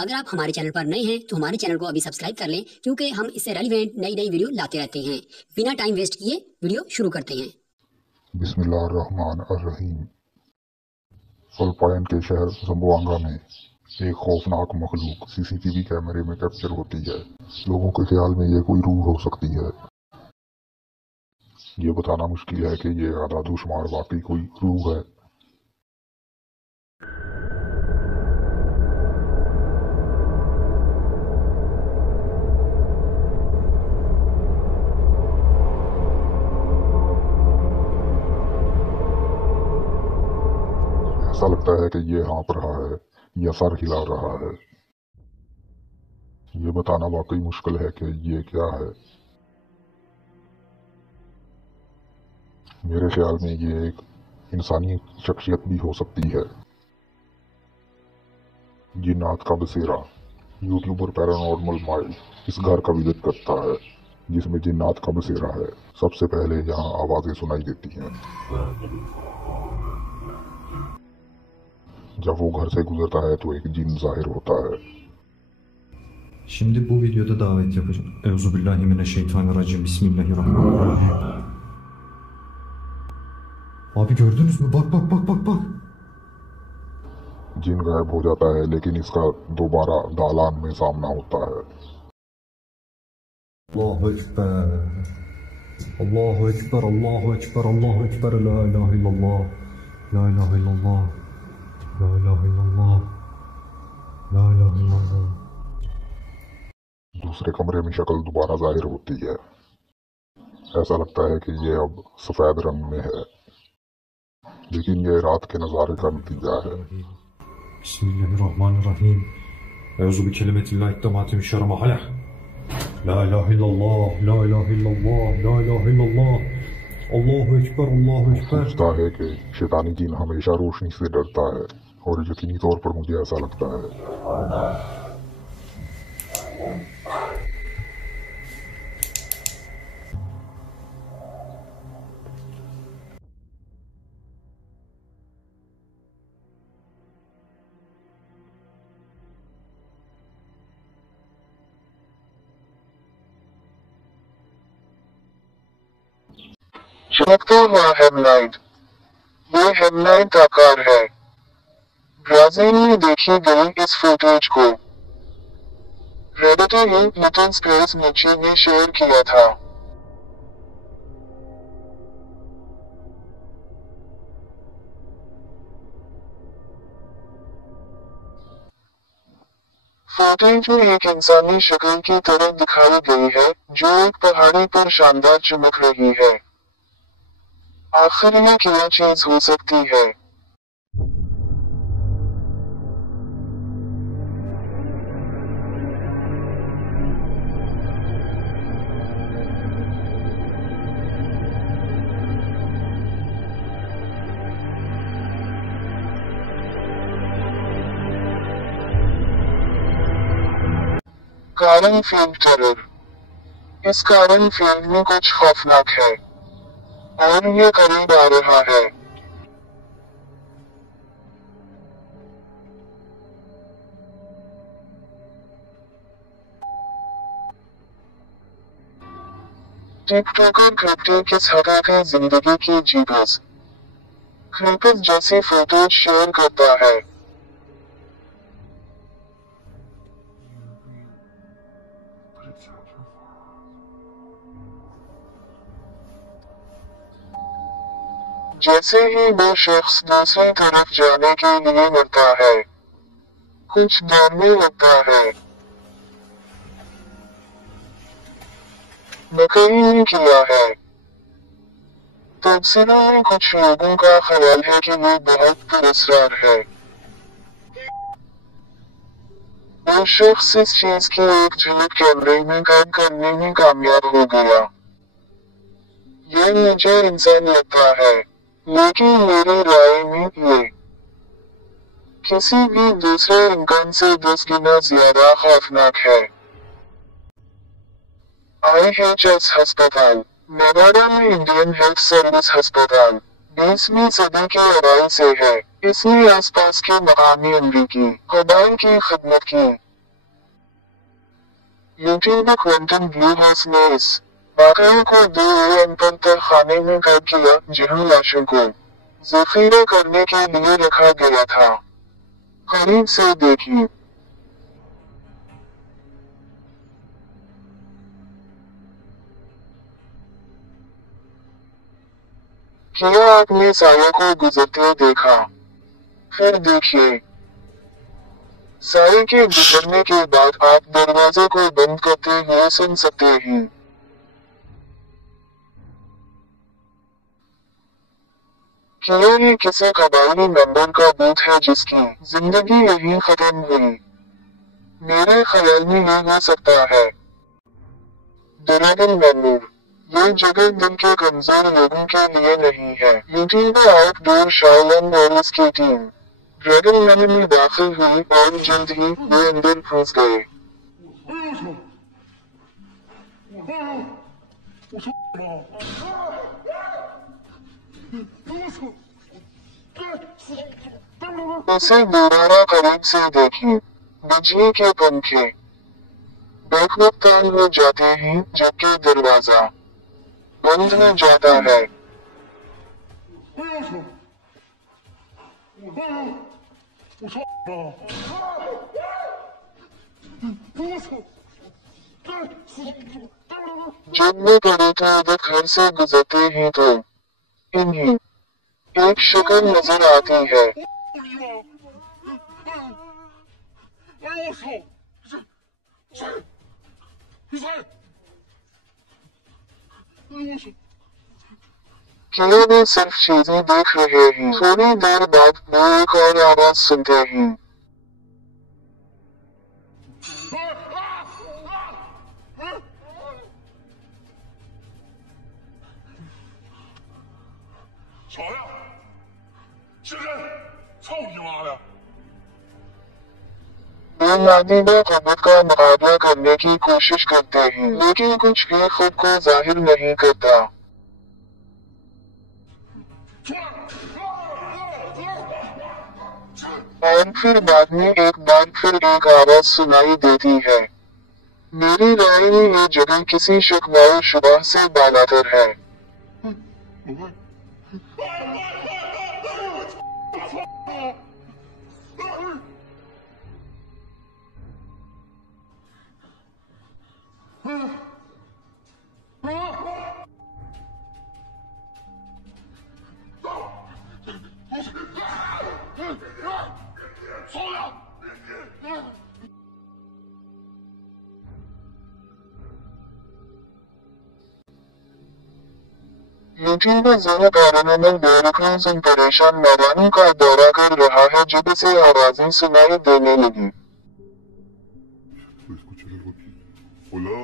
अगर आप हमारे चैनल पर नए हैं तो हमारे चैनल को अभी सब्सक्राइब कर लें, क्योंकि हम इससे रेलिवेंट नई नई वीडियो लाते रहते हैं। बिना टाइम वेस्ट किए वीडियो शुरू करते हैं। बिस्मिल्लाहिर्रहमानिर्रहीम। फिलिपाइन के शहर जम्बोआंगा में एक खौफनाक मखलूक सीसीटीवी कैमरे में कैप्चर होती है। लोगों के ख्याल में ये कोई रूह हो सकती है। ये बताना मुश्किल है कि ये आदादुशुमार वाकई कोई रूह है। ऐसा लगता है कि ये हाँप रहा है या सर हिला रहा है। ये बताना वाकई मुश्किल है कि ये क्या है। मेरे ख्याल में ये एक इंसानी शख्सियत भी हो सकती है। जिन्नात का बसेरा। यूट्यूबर पैरानॉर्मल माइल इस घर का विजिट करता है जिसमें जिन्नात का बसेरा है। सबसे पहले यहाँ आवाजें सुनाई देती हैं। जब वो घर से गुजरता है तो एक जिन जाहिर होता है। Şimdi bu videoda davet yapacağım. Euzubillahimineşşeytanirracim. Bismillahirrahmanirrahim. Abi gördünüz mü? Bak bak bak bak bak. जिन गायब हो जाता है लेकिन इसका दोबारा दालान में सामना होता है। Allahu Ekber. Allahu Ekber. Allahu Ekber. Allahu Ekber. La ilahe illallah. La ilahe illallah. La ilahe illallah. La ilahe illallah. दूसरे कमरे में शक्ल दोबारा जाहिर होती है। ऐसा लगता है कि ये अब सफेद रंग में है, लेकिन ये रात के नज़ारे का नतीजा है। बिस्मिल्लाहिर्रहमानिर्रहीम। एऊज़ु बिकलिमतिल्लाहि तम्माति मिन शर्रि मा खलक़। ला इलाहा इल्लल्लाह। ला इलाहा इल्लल्लाह। ला इलाहा इल्लल्लाह। अल्लाहु अकबर। अल्लाहु अकबर। सोचता है कि शैतानी जिन हमेशा रोशनी से डरता है और यकीनी तौर पर मुझे ऐसा लगता है। चमकता हुआ हेडलाइट। ये हेडलाइट आकार है। ब्राजील में देखी गई इस फुटेज को रेडिटर लिटिल स्पेस नीचे ने शेयर किया था। फुटेज में एक इंसानी शक्ल की तरह दिखाई गई है जो एक पहाड़ी पर शानदार चमक रही है। आखिर यह क्या चीज हो सकती है? कारण फील्ड टेरर। इस कारण फील्ड में कुछ खौफनाक है और ये करीब आ रहा है। टिकटॉकर क्रिप्टिक्स हटाकर जिंदगी की जीपस क्रिप्स जैसी फुटेज शेयर करता है। जैसे ही वो शख्स दूसरी तरफ जाने के लिए बढ़ता है, कुछ दौड़ने लगता है। मकई ने किया है। तबसरों में कुछ लोगों का ख्याल है कि वो बहुत पुरस्कार है। वो शख्स इस चीज की एक झलक कैमरे में कैद करने में कामयाब हो गया। ये मुझे इंसान लगता है, लेकिन मेरी राय में ये किसी भी दूसरे इनकम से 10 गुना ज्यादा खौफनाक है। IHS अस्पताल। नेवाडा में इंडियन हेल्थ सर्विस अस्पताल 20वीं सदी के अराई से है। इसने आसपास के मकामी अमरीकी कबाइल की खिदमत की। यूट्यूबर क्विंटन ब्लूहाउस ने इस वाकये को 2 AM पर तहखाने में कैद किया, जहां लाशों को जखीरा करने के लिए रखा गया था। करीब से देखिए। क्या आपने साया को गुजरते देखा? फिर देखिए। साये के गुजरने के बाद आप दरवाजे को बंद करते हुए सुन सकते हैं। क्या ये किसी कबायली मेंबर का बूथ है जिसकी जिंदगी यहीं खत्म हुई? मेरे ख्याल में ये हो सकता है। Dragon member. ये जगह दिल के कमजोर लोगों के लिए नहीं है। यूट्यूबर आउटडोर शाओलन और उसकी टीम ड्रैगन महल में दाखिल हुई और जल्द ही वो अंदर घुस गए। उसे दोबारा करीब से देखिए। बिजली के पंखे बेखौफ हो जाते हैं जबकि दरवाजा बंद हो जाता है। जब वो बड़े तो घर से गुजरते हैं तो इन्हें एक शक्ल नजर आती है। क्या वे सिर्फ चीजें देख रहे हैं? थोड़ी देर बाद वो एक और आवाज सुनते हैं। वे नादिबा क़ुव्वत का मुकाबला करने की कोशिश करते हैं, लेकिन कुछ भी खुद को जाहिर नहीं करता। और फिर बाद में एक बार फिर एक आवाज सुनाई देती है। मेरी राय में ये जगह किसी शक व शुबह से बालातर है। यूट्यूबर ज़रा पैरानॉर्मल बैरक्रूज इन परेशान मैदानों का दौरा कर रहा है जब उसे आवाजें सुनाई देने लगी। Hola.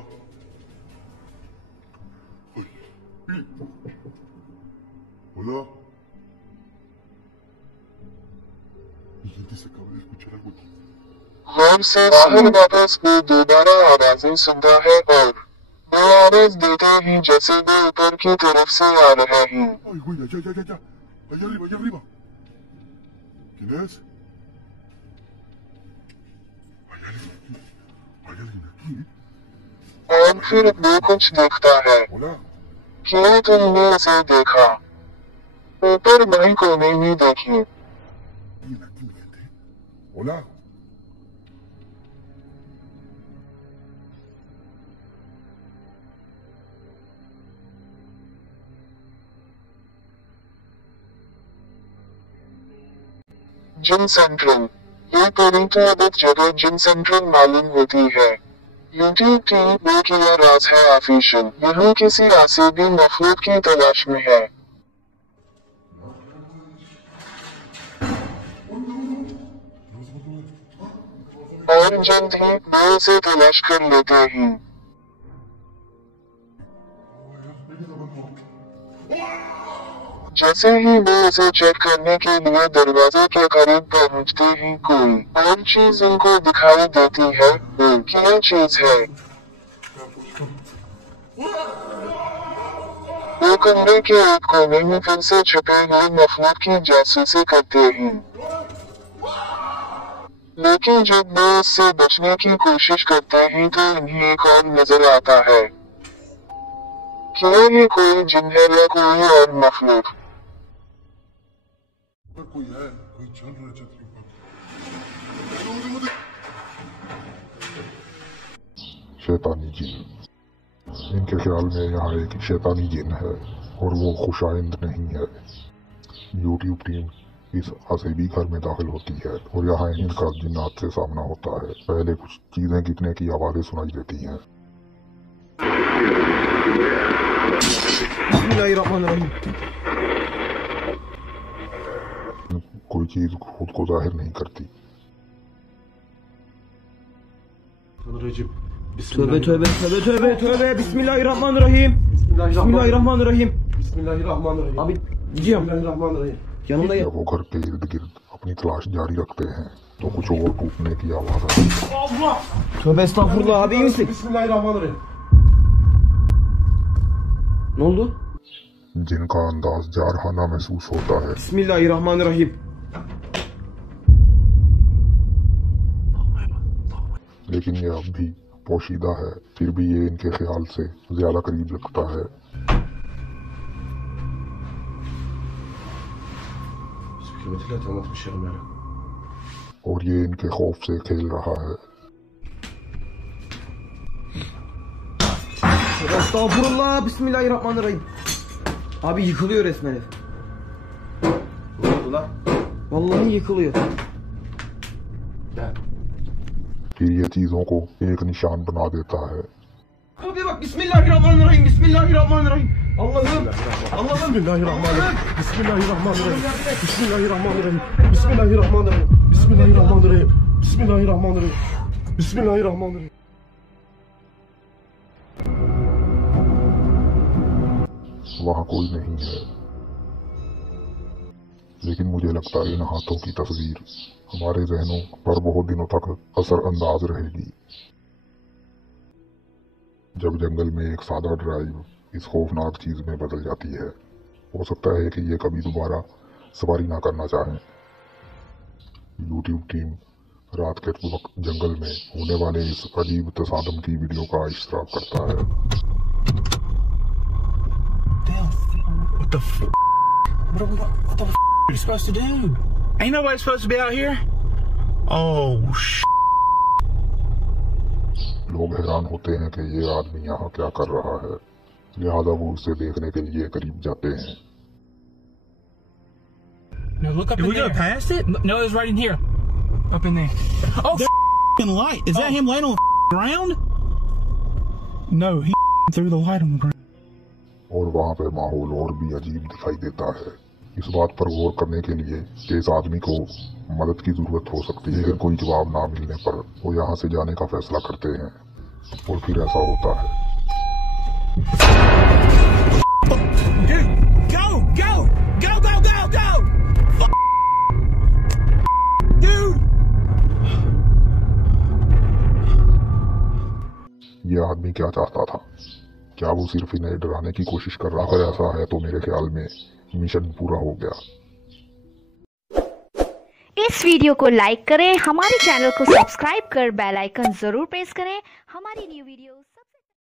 Hola. Mi gente se acaba de escuchar algo aquí. गौर से बाहर वापस वो दोबारा आवाजें सुनता है और वो आवाज देते हैं जैसे वो ऊपर की तरफ से आ रहे हैं। Ay, güey, ya. Allá arriba. ¿Quién es? Hay alguien aquí. और फिर वो कुछ देखता है। Hola. क्या तुमने उसे देखा? ऊपर बाईं कोने में देखिए। ¿Alguien aquí, mi gente? Hola. Gym central. ये परितोबत जगह जिम सेंट्रल मालूम होती है। यूट्यूब टीम वो किया राज है ऑफिशियल यहाँ किसी आसिबी मखलूक की तलाश में है। और जल्द ही वो उसे तलाश कर लेते हैं। जैसे ही वो उसे चेक करने के लिए दरवाजे के करीब पहुंचते ही कोई और चीज उनको दिखाई देती है। वो क्या चीज है? वो कमरे के एक कोने में फिर से छुपे हुए मखलूक की जासूसी करते हैं। लेकिन जब वो उससे बचने की कोशिश करते हैं तो इन्हें एक और नजर आता है। क्या ये कोई जिन है या कोई और मखलूक? कोई है, कोई चल रहा है छत के ऊपर। शैतानी जिन। इनके ख्याल में यहाँ एक शैतानी जिन है और वो खुशाइंद नहीं है। यूट्यूब टीम इस असेबी घर में दाखिल होती है और यहाँ इनका जिन्नात से सामना होता है। पहले कुछ चीजें गिरने की आवाजें सुनाई देती हैं। कोई चीज खुद को जाहिर नहीं करती। जब वो घर के इर्द गिर्द अपनी तलाश जारी रखते हैं तो कुछ और टूटने की आवाज आती है जिनका अंदाज जारहाना महसूस होता है। लेकिन ये अब भी पोशीदा है, फिर भी ये इनके ख्याल से ज्यादा करीब लगता है। और ये इनके खौफ से खेल रहा है। Abi yıkılıyor resmen ev. Ne oldu lan? Vallahi yıkılıyor. फिर ये चीजों को एक निशान बना देता है। Abi bak Bismillahirrahmanirrahim. Bismillahirrahmanirrahim. Allah'ım. Allah'ım. Bismillahirrahmanirrahim. Bismillahirrahmanirrahim. Bismillahirrahmanirrahim. Bismillahirrahmanirrahim. Bismillahirrahmanirrahim. Bismillahirrahmanirrahim. Bismillahirrahmanirrahim. वहाँ कोई नहीं है, लेकिन मुझे लगता है इन हाथों की तस्वीर हमारे जहनों पर बहुत दिनों तक असरअंदाज रहेगी। जब जंगल में एक सादा ड्राइव इस खौफनाक चीज में बदल जाती है, हो सकता है कि ये कभी दोबारा सवारी ना करना चाहें। यूट्यूब टीम रात के वक्त जंगल में होने वाले इस अजीब तसादम की वीडियो का इश्तराक करता है। What the f? What the f are you supposed to do? Ain't nobody supposed to be out here? Oh sh. लोग हैरान होते हैं कि ये आदमी यहाँ क्या कर रहा है, लिहाजा वो उसे देखने के लिए करीब जाते हैं। No, look up. Did we go past it? No, it was right in here. Up in there. Oh, the light. Is that him laying on the ground? No, he threw the light on the ground. और वहाँ पे माहौल और भी अजीब दिखाई देता है। इस बात पर गौर करने के लिए कि इस आदमी को मदद की जरूरत हो सकती है, लेकिन कोई जवाब ना मिलने पर वो यहाँ से जाने का फैसला करते हैं और फिर ऐसा होता है। Dude, go, go, go, go, go, go! Dude! ये आदमी क्या चाहता था? क्या वो सिर्फ इन्हें डराने की कोशिश कर रहा? अगर ऐसा है तो मेरे ख्याल में मिशन पूरा हो गया। इस वीडियो को लाइक करें, हमारे चैनल को सब्सक्राइब कर बेल आइकन जरूर प्रेस करें। हमारी न्यू वीडियो